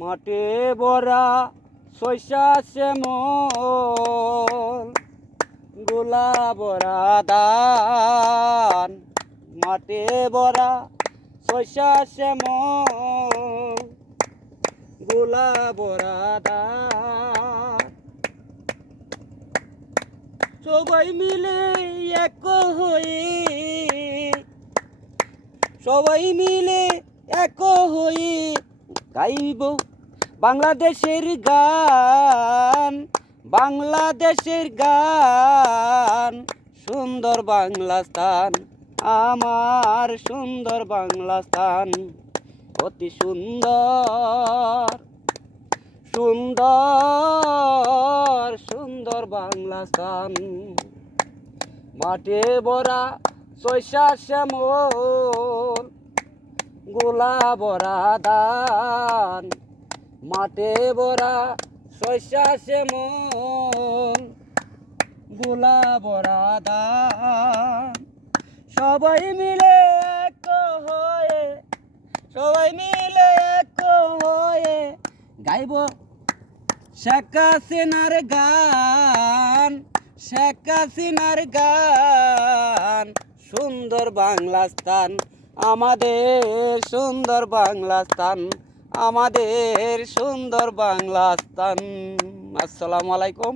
মাঠে ভরা শস্যা শ্যামল, গোলা ভরা ধান। মাঠে ভরা শস্যা শ্যামল, গোলা ভরা ধান। সবাই মিলে এক হয়ে, সবাই মিলে এক হয়ে গাইব বাংলাদেশের গান, বাংলাদেশের গান। সুন্দর বাংলা স্থান, আমার সুন্দর বাংলা স্থান। অতি সুন্দর, সুন্দর, সুন্দর বাংলা স্থান। মাঠে ভরা শস্যা শ্যামল, গোলা ভরা ধান। মাঠে ভরা শস্যা শ্যামল, গোলা ভরা ধান। সবাই মিলে এক হয়ে, সবাই মিলে এক হয়ে গাইব শেখ হাসিনার গান, শেখ হাসিনার গান। সুন্দর বাংলা স্থান, আমাদের সুন্দর বাংলা স্থান, আমাদের সুন্দর বাংলা স্থান। আসসালামু আলাইকুম।